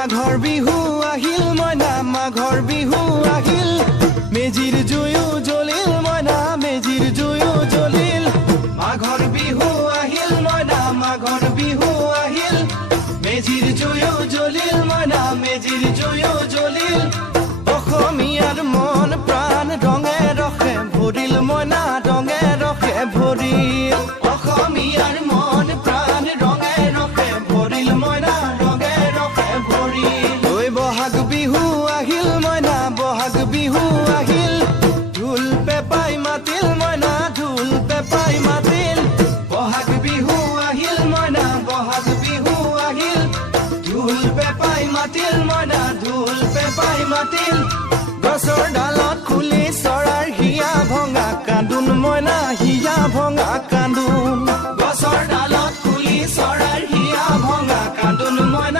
মাঘৰ বিহু আহিল মইনা মাঘৰ বিহু আহিল মেজিৰ জুয়ো জ্বলিল মইনা মেজিৰ জুয়ো জ্বলিল মাঘৰ বিহু আহিল মইনা মাঘৰ বিহু আহিল মেজিৰ জুয়ো জ্বলিল মইনা মেজিৰ জুয়ো জ্বলিল অসমীয়াৰ মন প্ৰাণ ৰঙে ৰসে ভৰিল মইনা ৰঙে ৰসে ভৰিল অসমীয়াৰ মন প্ৰাণ ৰঙে ৰসে ভৰিল মইনা ৰঙে ৰসে ভৰিল ঐ বহাগ বিহু আহিল মইনা বহাগ বিহু আহিল ঢোল পেপাই মাতিল মইনা ঢোল পেপাই মাতিল বহাগ বিহু আহিল মইনা বহাগ বিহু আহিল ঢোল পেপাই মাতিল মইনা ঢোল পেপাই মাতিল গছৰ ডালত